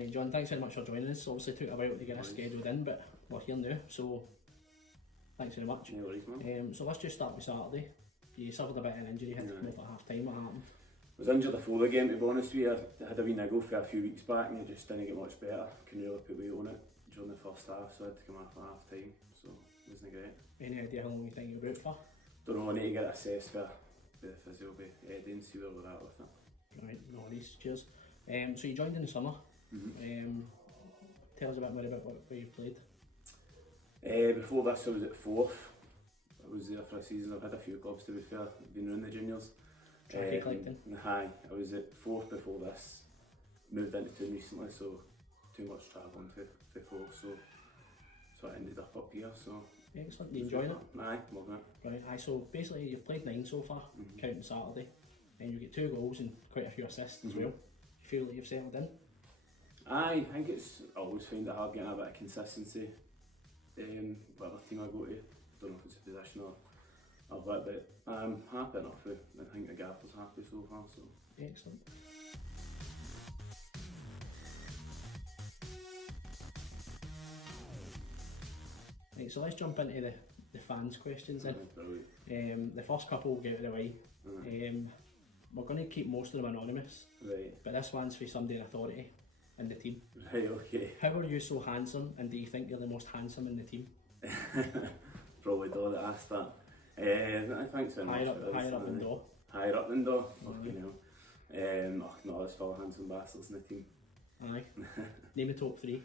Right, John, thanks very much for joining us. Obviously took a while to get us scheduled in, but we're here now, so thanks very much. No worries, man. So let's just start with Saturday. You suffered a bit of an injury, had to come off at half time. What happened? I was injured before the game, to be honest with you. I had a wee niggle for a few weeks back and it just didn't get much better. Couldn't really put weight on it during the first half, so I had to come off at half time, so it wasn't great. Any idea how long you think you're out for? Don't know, I need to get it assessed for the physio by Eddie and see where we're at with it. Right, no worries, cheers. So you joined in the summer. Tell us a bit more about where you've played. Before this I was at Forth. I was there for a season. I've had a few clubs, to be fair. I've been around the juniors. Tracky collecting? Aye, I was at Forth before this. Moved into Toon recently, so too much travelling for Forth, so I ended up here. So excellent, you enjoying it? Aye, loving it. Right, aye, so basically you've played 9 so far, counting Saturday, and you get 2 goals and quite a few assists as well. You feel like you've settled in? Aye, I think I always find it hard getting a bit of consistency. Whatever team I go to, don't know if it's a position or what, but I'm happy enough with, I think the gaffer's happy so far. So excellent. Right, so let's jump into the fans' questions then. The first couple will get out of the way. We're going to keep most of them anonymous, right. But this one's for somebody in authority in the team. Right, okay. How are you so handsome, and do you think you're the most handsome in the team? Probably Daw that asked that. Thanks very much. Higher up than Daw. Higher up than Daw? Fucking hell. No, there's full of handsome bastards in the team. Aye. Name the top 3.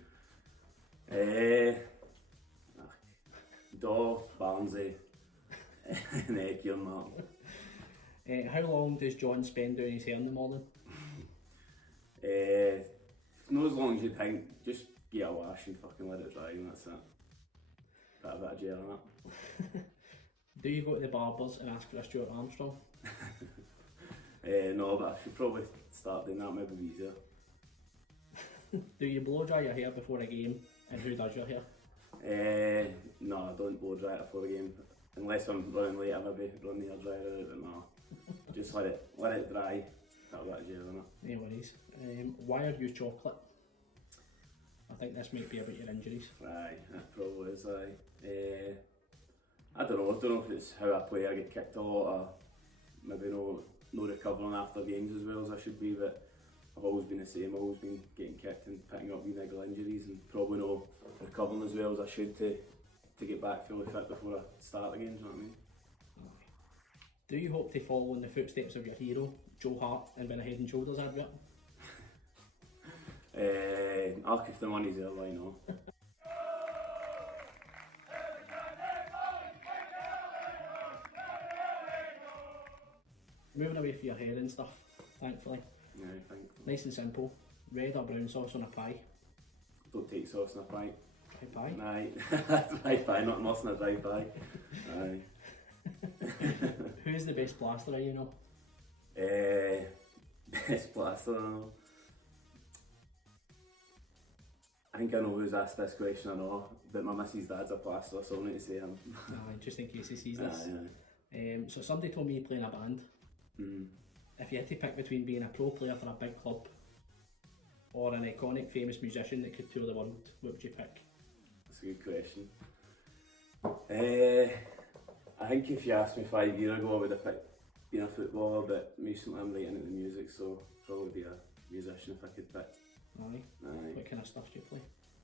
Daw, Barnsley, and Kieran Martin. How long does John spend doing his hair in the morning? Not as long as you think, just get a wash and fucking let it dry and that's it. Put a bit of gel in it. Do you go to the barbers and ask for a Stuart Armstrong? No, but I should probably start doing that, maybe easier. Do you blow dry your hair before a game, and who does your hair? No, I don't blow dry it before the game. Unless I'm running late, I maybe run the hair dryer out, but no. Just let it dry, put a bit of gel in it. No worries. Why are you chocolate? I think this might be about your injuries. Aye, that probably is, aye. I don't know if it's how I play, I get kicked a lot, or maybe no recovering after games as well as I should be, but I've always been the same, I've always been getting kicked and picking up wee niggle injuries and probably no recovering as well as I should to get back fully fit before I start again, do you know what I mean? Do you hope to follow in the footsteps of your hero, Joe Hart, and win a Head and Shoulders advert? If the money's there, why not? Moving away from your hair and stuff, thankfully. Yeah, thankfully. Nice and simple. Red or brown sauce on a pie? Don't take sauce in a pie. Dry pie? Aye, dry pie, not much in a dry pie. Aye. Who's the best plasterer you know? Best plasterer I know? I think I know who's asked this question, I know, but my missus' dad's a plasterer, so I'll need to say him. Just in case he sees this. Aye. So somebody told me you play in a band. If you had to pick between being a pro player for a big club or an iconic famous musician that could tour the world, what would you pick? That's a good question. I think if you asked me 5 years ago I would have picked being a footballer, but recently I'm right into the music, so probably be a musician if I could pick. Aye. Aye. What kind of stuff do you play?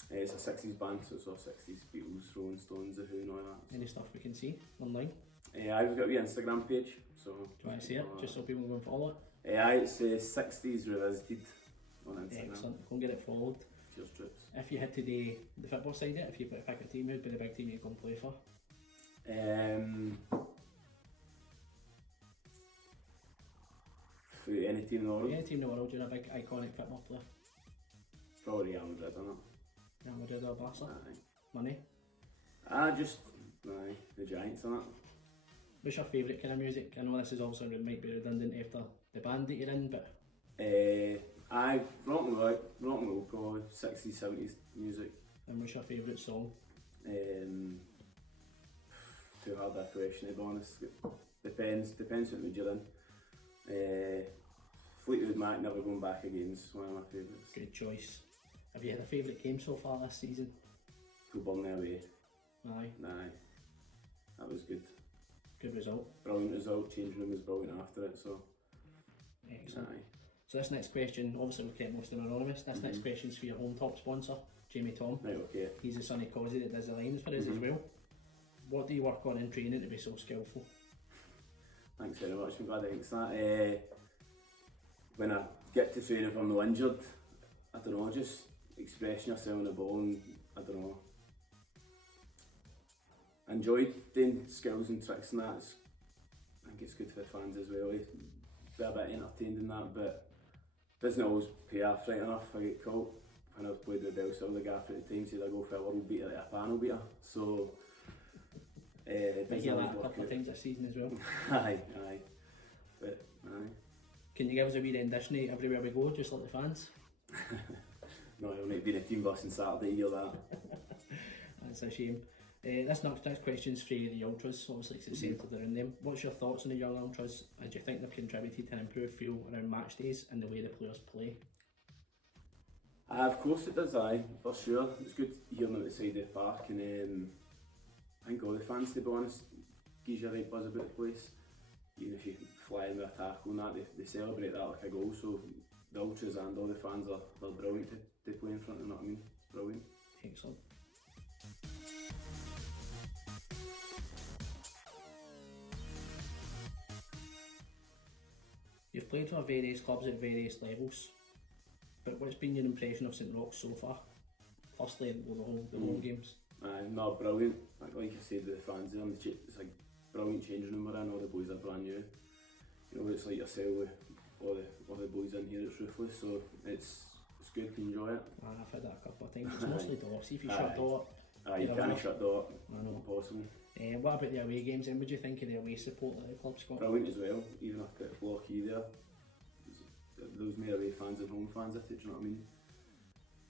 It's a 60s band, so it's all 60s, Beatles, Rolling Stones, The Who and all that. Any stuff we can see online? I've got a wee Instagram page, so... Do you want to see it, just so people go and follow it? It's 60s Revisited on Instagram. Excellent, go and get it followed. Cheers, trips. If you had to do the football side of it, if you put to pick a team, who'd be the big team you'd go and play for? Any team in the world? Any team in the world, you're a big iconic football player. Probably Real Madrid, isn't it? Real Madrid or Barca? Aye. Money? The Giants, isn't it? What's your favourite kind of music? I know this is also might be redundant after the band that you're in, but... rock and roll probably, 60s, 70s music. And what's your favourite song? Too hard that question, to be honest. Depends what mood you're in. Fleetwood Mac, Never Going Back Again is one of my favourites. Good choice. Have you had a favourite game so far this season? Burnley away. Aye. Aye. That was good. Good result. Brilliant result. Changing room was brilliant after it. So. Excellent. Aye. So this next question, obviously we've kept most of them anonymous. This next question's for your home top sponsor, Jamie Tom. Right. Okay. He's the son of Cosy that does the lines for us as well. What do you work on in training to be so skillful? Thanks very much. I'm glad I think that. When I get to train if I'm not injured, I don't know, just expressing yourself on the ball and I don't know. I enjoy doing skills and tricks and that. I think it's good for the fans as well. Be a bit entertained in that, but it doesn't always pay off right enough. I get caught when I played with Del Sol, the gaffer at the time said I go for a world beater like a panel beater. So it I doesn't hear that always a work couple of out. times this season as well. Aye. But aye. Can you give us a wee rendition of everywhere we go, just like the fans? No, it'll need to be in a team bus on Saturday, you hear that. That's a shame. This next question's for the Ultras, obviously it's centred around them. What's your thoughts on the young Ultras, and do you think they've contributed to an improved feel around match days and the way the players play? Of course it does, aye, for sure. It's good hearing them outside the park, and I think all the fans, to be honest, gives you a right buzz about the place. Even if you fly in with a tackle and that, they celebrate that like a goal, so the Ultras and all the fans are brilliant to play in front of them, you know what I mean? It's brilliant. Excellent. You've played for various clubs at various levels, but what's been your impression of St Roch's so far? Firstly, the home games. No, brilliant. Like I said, the fans there, it's like brilliant changing room we're in. All the boys are brand new. You know, it's like yourself with all the boys in here. It's ruthless, so it's good to enjoy it. I've had that a couple of times. It's mostly door. See if you shut door. You can't shut door. I know. Impossible. What about the away games? And what do you think of the away support that the club's got? Brilliant as well. Even if it's blocky there, there's more away fans than home fans. I think, do you know what I mean?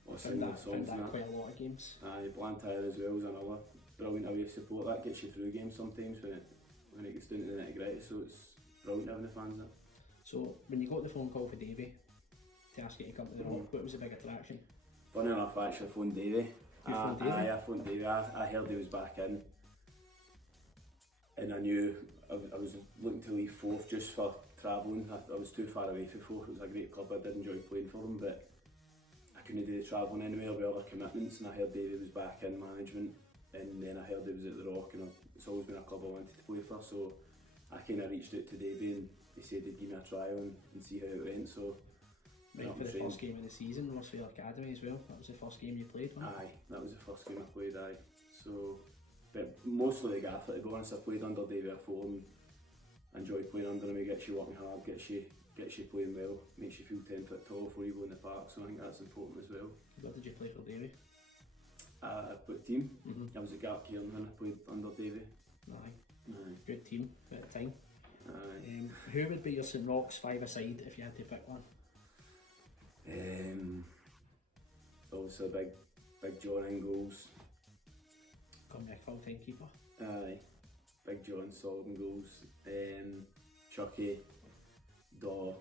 Or singing the songs and that. Quite a lot of games. Blantyre as well is another brilliant away support. That gets you through games sometimes when it gets down to the nitty-gritty. So it's brilliant having the fans there. So when you got the phone call for Davy to ask you to come to the Rock, what was the big attraction? Funny enough, I actually phoned Davy. You phoned Davy? I phoned Davy. I heard he was back in, and I knew I was looking to leave Forth just for travelling. I was too far away from Forth. It was a great club. I did enjoy playing for them, but I couldn't do the travelling anywhere with other commitments. And I heard Davy was back in management, and then I heard he was at the Rock, and it's always been a club I wanted to play for. So I kind of reached out to Davy, and he said he'd give me a trial and see how it went. So. Right for the first game of the season was for your academy as well. That was the first game you played, wasn't it? Aye, that was the first game I played, aye. So, but mostly the gaffer, to be honest. I played under Davy before and enjoy playing under him. He gets you working hard, gets you playing well, makes you feel 10 foot tall before you go in the park, so I think that's important as well. Where did you play for Davy? I played team. I was at Gap Cairn and I played under Davy. Aye. Good team at the time. Aye. Who would be your St Roch's five-a-side if you had to pick one? Obviously Big John in goals. Come back full-time keeper. Aye. Big John solid in goals. Chucky, Daw.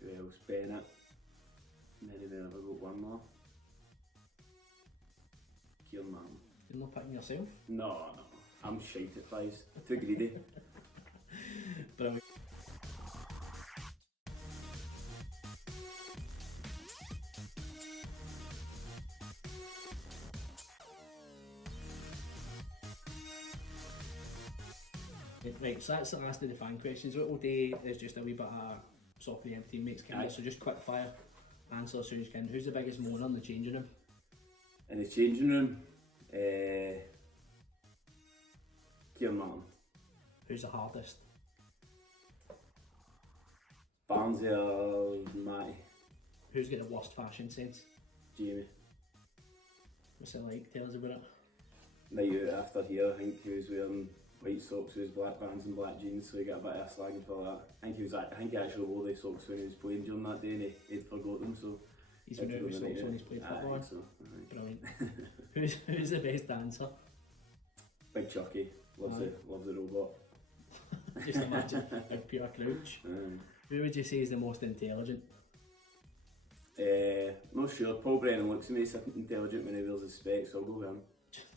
Who else? Bennett. And then I've got one more. Kieran Martin. You're not picking yourself? No. I'm shite at fives. Too greedy. Brilliant. Right, so that's the last of the fan questions. What we'll do is just a wee bit of sort of the teammates kind of, so just quick fire answer as soon as you can. Who's the biggest moaner in the changing room? In the changing room, Kieran Martin. Who's the hardest? Barnsley or Matty. Who's got the worst fashion sense? Jamie. What's it like? Tell us about it. Night out after here, I think he was wearing white socks with his black bands and black jeans, so he got a bit of slagging for that. I think he actually wore the socks when he was playing during that day, and he'd forgot them, so he's been out with socks when he's played football. So, brilliant. Who's the best dancer? Big Chucky, loves the robot. Just imagine a pure crouch. Who would you say is the most intelligent? Not sure. Paul Brennan looks at me intelligent when he wears his specs, so I'll go with him.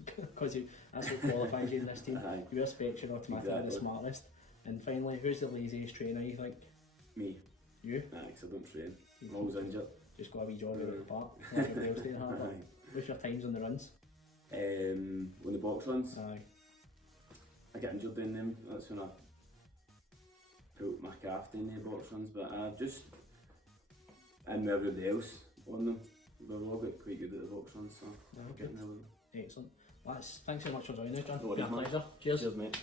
Because that's what qualifies you in this team. Aye. You wear specs, you're automatically the smartest. And finally, who's the laziest trainer you think? Me. You? Aye, 'cause I don't train. I'm always injured. Just got a wee jog out of the park, like everybody else doing hard. Aye. What's your times on the runs? When the box runs, Aye. I get injured doing them. That's when I pulled my calf doing the box runs. But and with everybody else on them, we've all got quite good at the box runs, so I'm getting there with them. Excellent. Thanks so much for joining us, John. No worries, Been a man. pleasure. Cheers. Cheers, mate.